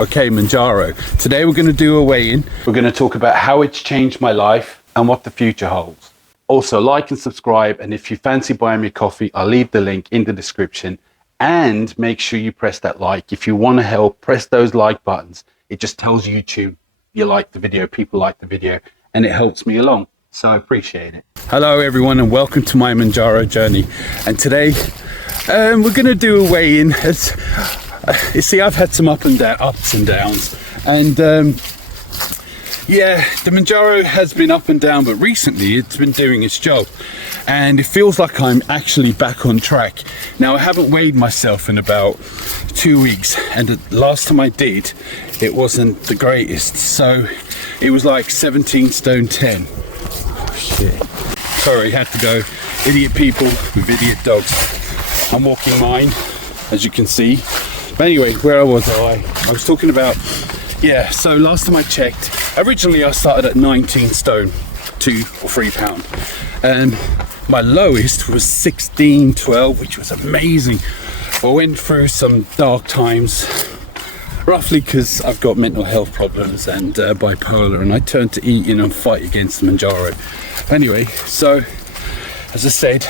Okay, Mounjaro. Today we're going to do a weigh-in. We're going to talk about how it's changed my life and what the future holds. Also, like and subscribe, and if you fancy buying me coffee, I'll leave the link in the description. And make sure you press that like. If you want to help, press those like buttons. It just tells YouTube you like the video, people like the video, and it helps me along. So I appreciate it. Hello everyone, and welcome to my Mounjaro journey. And today we're going to do a weigh-in. You see, I've had some ups and downs, and yeah, the Mounjaro has been up and down, but recently it's been doing its job, and it feels like I'm actually back on track. Now, I haven't weighed myself in about 2 weeks, and the last time I did, it wasn't the greatest. So it was like 17 stone 10. Oh shit, sorry, had to go. Idiot people with idiot dogs. I'm walking mine, as you can see. But anyway, where was I? I was talking about, yeah, so last time I checked, originally I started at 19 stone, 2 or 3 pound. And my lowest was 16, 12, which was amazing. I went through some dark times, roughly because I've got mental health problems and bipolar, and I turned to eating and fight against the Mounjaro. Anyway, so as I said,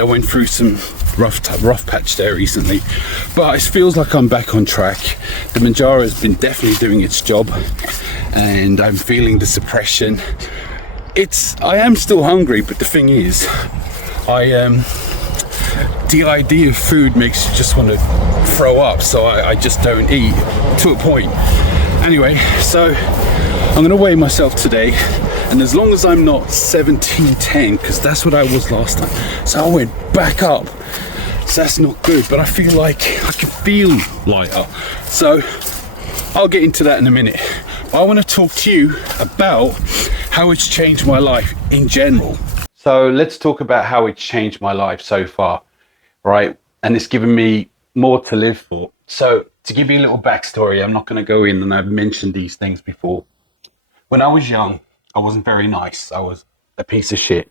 I went through some rough patch there recently, but it feels like I'm back on track. The Mounjaro has been definitely doing its job, and I'm feeling the suppression. I am still hungry, but the thing is, the idea of food makes you just want to throw up, so I just don't eat to a point. Anyway, so I'm going to weigh myself today, and as long as I'm not 17.10, because that's what I was last time, so I went back up, so that's not good, but I feel like I can feel lighter, so I'll get into that in a minute. I want to talk to you about how it's changed my life in general. So let's talk about how it's changed my life so far, right? And it's given me more to live for. So to give you a little backstory, I'm not going to go in, and I've mentioned these things before. When I was young, I wasn't very nice. I was a piece of shit.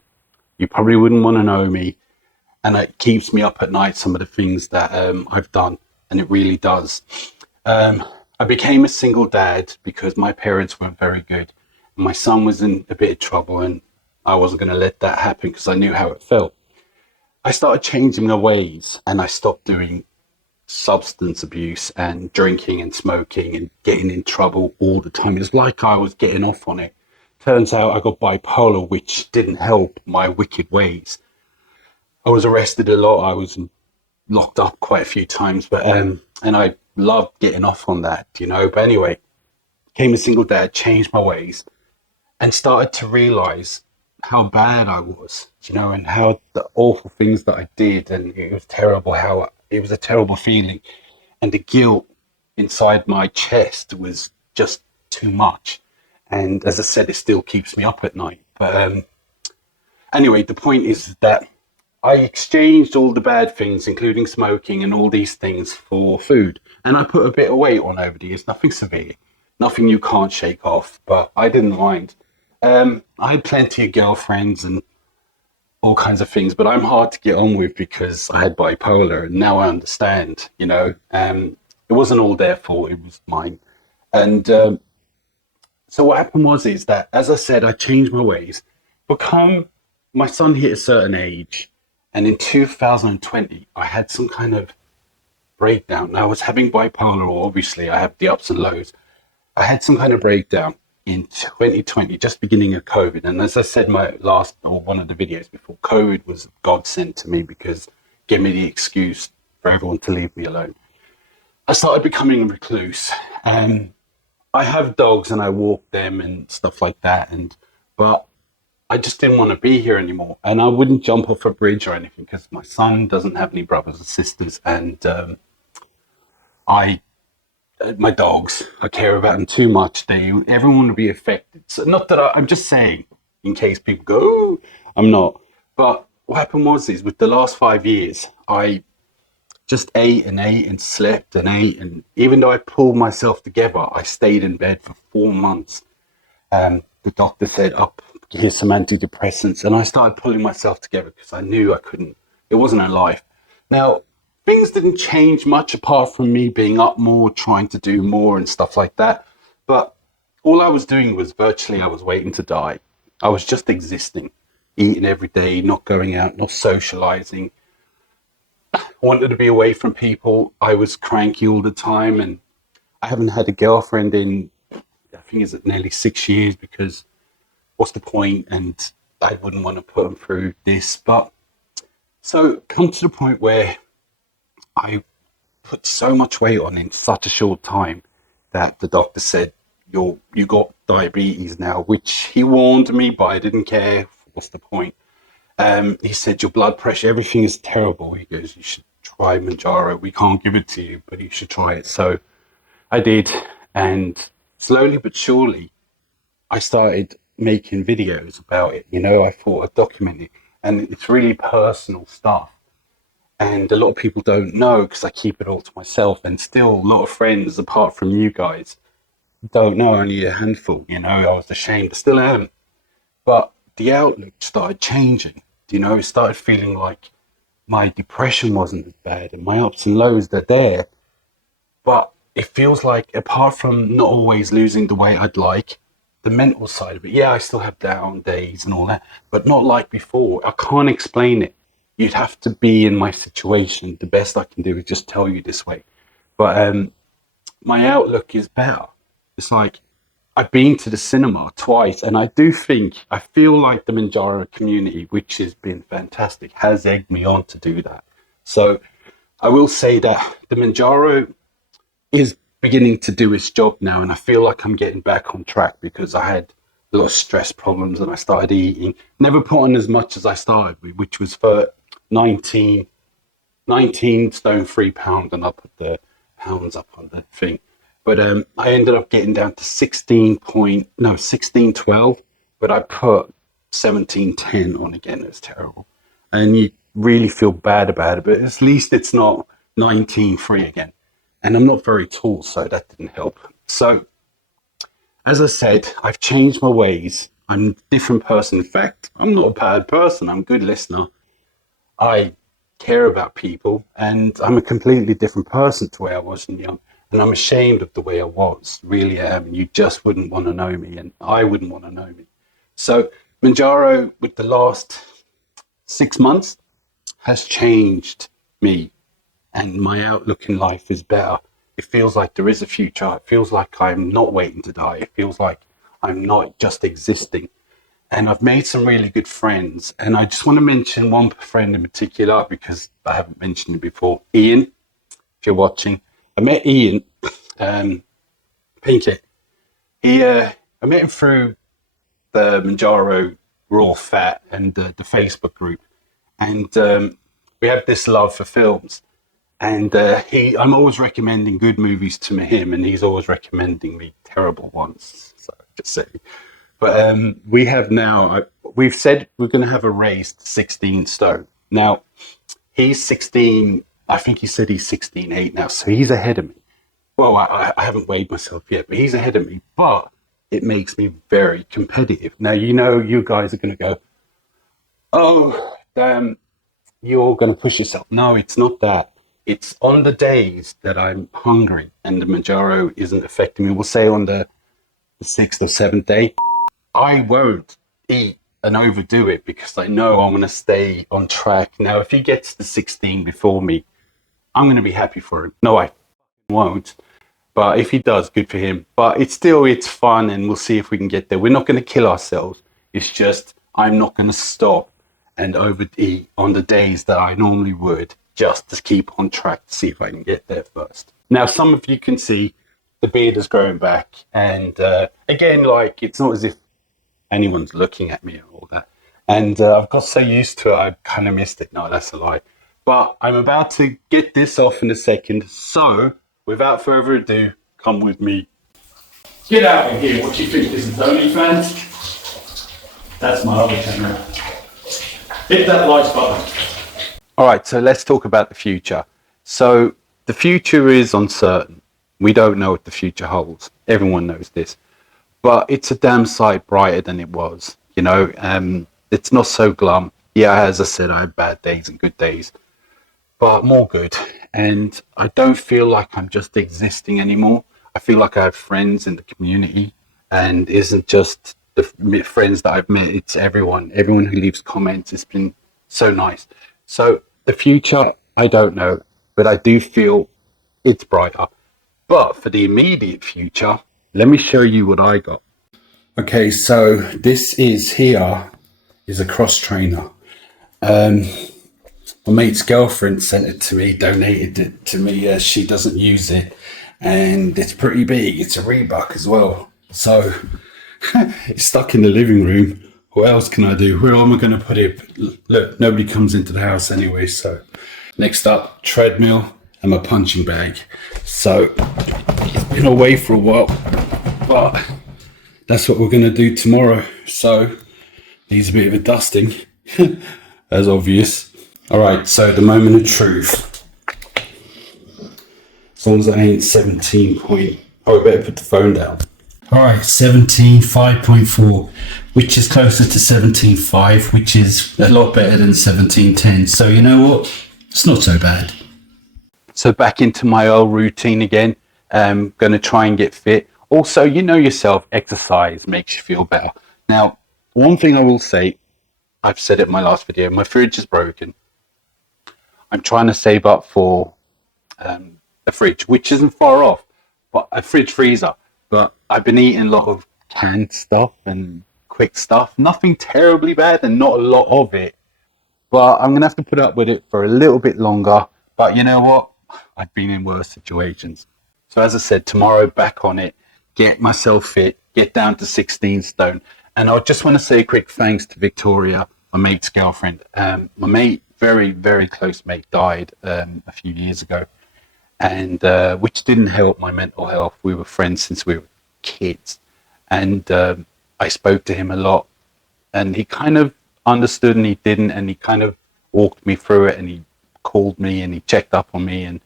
You probably wouldn't want to know me. And it keeps me up at night, some of the things that I've done. And it really does. I became a single dad because my parents weren't very good. My son was in a bit of trouble, and I wasn't going to let that happen because I knew how it felt. I started changing my ways, and I stopped doing substance abuse and drinking and smoking and getting in trouble all the time. It's like I was getting off on it. Turns out I got bipolar, which didn't help my wicked ways. I was arrested a lot. I was locked up quite a few times, but and I loved getting off on that, you know. But anyway, became a single dad, changed my ways, and started to realize how bad I was, you know, and how the awful things that I did, and it was terrible. How it was a terrible feeling, and the guilt inside my chest was just too much. And as I said, it still keeps me up at night. But anyway, the point is that I exchanged all the bad things, including smoking and all these things, for food. And I put a bit of weight on over the years, nothing severe, nothing you can't shake off, but I didn't mind. I had plenty of girlfriends and all kinds of things, but I'm hard to get on with because I had bipolar, and now I understand, you know. It wasn't all their fault, it was mine. And so what happened is that, as I said, I changed my ways. My son hit a certain age, and in 2020, I had some kind of breakdown. Now, I was having bipolar, or obviously I have the ups and lows. I had some kind of breakdown in 2020, just beginning of COVID. And as I said, my last, or one of the videos before, COVID was a godsend to me because it gave me the excuse for everyone to leave me alone. I started becoming a recluse. I have dogs and I walk them and stuff like that. But I just didn't want to be here anymore. And I wouldn't jump off a bridge or anything because my son doesn't have any brothers or sisters. And my dogs, I care about them too much. Everyone will be affected. So not that I'm just saying, in case people go, "Ooh," I'm not. But what happened is with the last 5 years, I just ate and slept and ate. And even though I pulled myself together, I stayed in bed for 4 months. The doctor said, here's some antidepressants. And I started pulling myself together because I knew I couldn't, it wasn't a life. Now, things didn't change much apart from me being up more, trying to do more and stuff like that. But all I was doing was virtually I was waiting to die. I was just existing, eating every day, not going out, not socializing. I wanted to be away from people. I was cranky all the time, and I haven't had a girlfriend in, I think it's nearly 6 years, because what's the point? And I wouldn't want to put them through this. But so come to the point where I put so much weight on in such a short time that the doctor said, you got diabetes now, which he warned me, but I didn't care. What's the point? He said, your blood pressure, everything is terrible. He goes, you should try Mounjaro. We can't give it to you, but you should try it. So I did. And slowly but surely, I started making videos about it. I thought I'd document it. And it's really personal stuff. And a lot of people don't know because I keep it all to myself. And still, a lot of friends, apart from you guys, don't know, only a handful. I was ashamed. I still am. But the outlook started changing. It started feeling like my depression wasn't as bad and my ups and lows, they're there. But it feels like, apart from not always losing the weight I'd like, the mental side of it, yeah, I still have down days and all that, but not like before. I can't explain it. You'd have to be in my situation. The best I can do is just tell you this way. But my outlook is better. It's like, I've been to the cinema twice, and I feel like the Mounjaro community, which has been fantastic, has egged me on to do that. So I will say that the Mounjaro is beginning to do its job now, and I feel like I'm getting back on track because I had a lot of stress problems and I started eating. Never put on as much as I started with, which was for 19 stone 3 pounds, and I put the pounds up on that thing. But I ended up getting down to 16:12, but I put 17:10 on again. It was terrible. And you really feel bad about it, but at least it's not 19:3 again. And I'm not very tall, so that didn't help. So, as I said, I've changed my ways. I'm a different person. In fact, I'm not a bad person. I'm a good listener. I care about people, and I'm a completely different person to where I was when young. And I'm ashamed of the way I was. Really am. You just wouldn't want to know me, and I wouldn't want to know me. So Mounjaro, with the last 6 months, has changed me, and my outlook in life is better. It feels like there is a future. It feels like I'm not waiting to die. It feels like I'm not just existing. And I've made some really good friends. And I just want to mention one friend in particular because I haven't mentioned it before. Ian, if you're watching. I met Ian, Pinkett. I met him through the Mounjaro Raw Fat and the Facebook group. And we have this love for films. And I'm always recommending good movies to him, and he's always recommending me terrible ones. So just saying. But we've said we're going to have a raised 16 stone. Now, he's 16, I think he said he's 16.8 now, so he's ahead of me. Well, I haven't weighed myself yet, but he's ahead of me. But it makes me very competitive. Now, you guys are going to go, oh, damn, you're going to push yourself. No, it's not that. It's on the days that I'm hungry and the Mounjaro isn't affecting me. We'll say on the 6th or 7th day, I won't eat and overdo it because I know I'm going to stay on track. Now, if he gets the 16 before me, I'm going to be happy for him. No, I won't. But if he does, good for him. But it's fun, and we'll see if we can get there. We're not going to kill ourselves. It's just I'm not going to stop and overeat on the days that I normally would, just to keep on track to see if I can get there first. Now, some of you can see the beard is growing back. And again, like, it's not as if anyone's looking at me or all that. And I've got so used to it, I kind of missed it. No, that's a lie. But I'm about to get this off in a second. So, without further ado, come with me. Get out of here. What do you think this is, OnlyFans? That's my other channel. Hit that like button. All right, so let's talk about the future. So, the future is uncertain. We don't know what the future holds. Everyone knows this. But it's a damn sight brighter than it was. It's not so glum. Yeah, as I said, I have bad days and good days. but more good. And I don't feel like I'm just existing anymore. I feel like I have friends in the community, and isn't just the friends that I've met, it's everyone who leaves comments. It's been so nice. So the future, I don't know, but I do feel it's brighter. But for the immediate future, let me show you what I got. Okay, so this is a cross trainer. My mate's girlfriend sent it to me, donated it to me as she doesn't use it, and it's pretty big. It's a Reebok as well. So it's stuck in the living room. What else can I do? Where am I going to put it? Look, nobody comes into the house anyway. So next up, treadmill and my punching bag. So it's been away for a while, but that's what we're going to do tomorrow. So needs a bit of a dusting, as obvious. All right, so the moment of truth. As long as I ain't 17 point, oh, I better put the phone down. All right, 17.5.4, which is closer to 17.5, which is a lot better than 17.10. So you know what? It's not so bad. So back into my old routine again. Going to try and get fit. Also, you know yourself, exercise makes you feel better. Now, one thing I will say, I've said it in my last video, my fridge is broken. I'm trying to save up for a fridge, which isn't far off, but a fridge freezer. But I've been eating a lot of canned stuff and quick stuff. Nothing terribly bad and not a lot of it. But I'm going to have to put up with it for a little bit longer. But you know what? I've been in worse situations. So as I said, tomorrow back on it, get myself fit, get down to 16 stone. And I just want to say a quick thanks to Victoria, my mate's girlfriend. My mate, very, very close mate, died a few years ago, and which didn't help my mental health. We were friends since we were kids, and I spoke to him a lot, and he kind of understood and he didn't, and he kind of walked me through it, and he called me and he checked up on me, and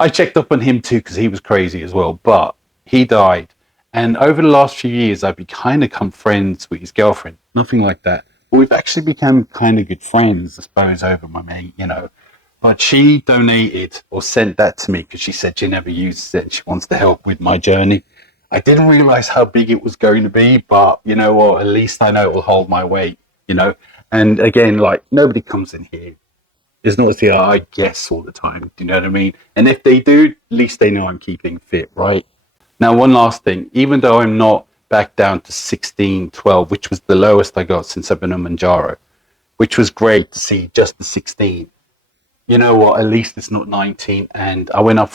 I checked up on him too because he was crazy as well. But he died, and over the last few years I've kind of become friends with his girlfriend. Nothing like that. We've actually become kind of good friends, I suppose, over my mate, you know. But she donated or sent that to me because she said she never uses it and she wants to help with my journey. I didn't realize how big it was going to be, but you know what? At least I know it will hold my weight, you know. And again, like, nobody comes in here. It's not as if I guess all the time. Do you know what I mean? And if they do, at least they know I'm keeping fit, right? Now, one last thing. Even though I'm not back down to 16, 12, which was the lowest I got since I've been on Mounjaro, which was great to see just the 16. You know what? At least it's not 19. And I went up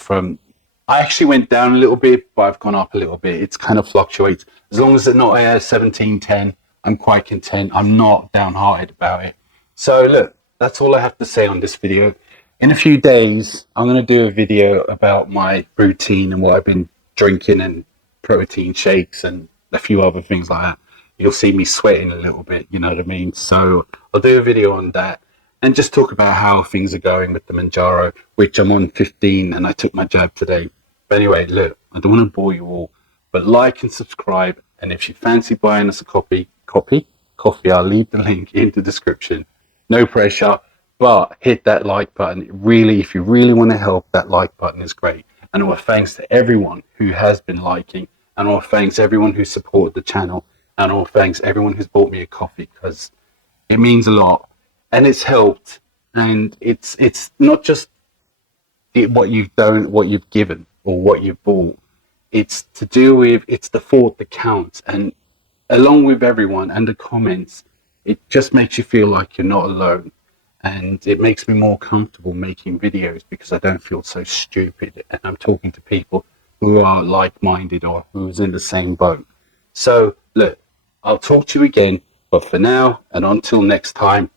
I actually went down a little bit, but I've gone up a little bit. It's kind of fluctuates. As long as it's not 17, 10, I'm quite content. I'm not downhearted about it. So look, that's all I have to say on this video. In a few days, I'm going to do a video about my routine and what I've been drinking and protein shakes and a few other things like that. You'll see me sweating a little bit, you know what I mean? So I'll do a video on that and just talk about how things are going with the Mounjaro, which I'm on 15 and I took my jab today. But anyway, look, I don't want to bore you all, but like and subscribe. And if you fancy buying us a coffee, I'll leave the link in the description. No pressure, but hit that like button. Really, if you really want to help, that like button is great. And all thanks to everyone who has been liking, and all thanks everyone who supported the channel, and all thanks everyone who's bought me a coffee, because it means a lot and it's helped. And it's not just what you've done, what you've given, or what you've bought. It's to do with, it's the thought that counts. And along with everyone and the comments, it just makes you feel like you're not alone. And it makes me more comfortable making videos because I don't feel so stupid. And I'm talking to people who are like-minded or who's in the same boat. So look, I'll talk to you again. But for now, and until next time,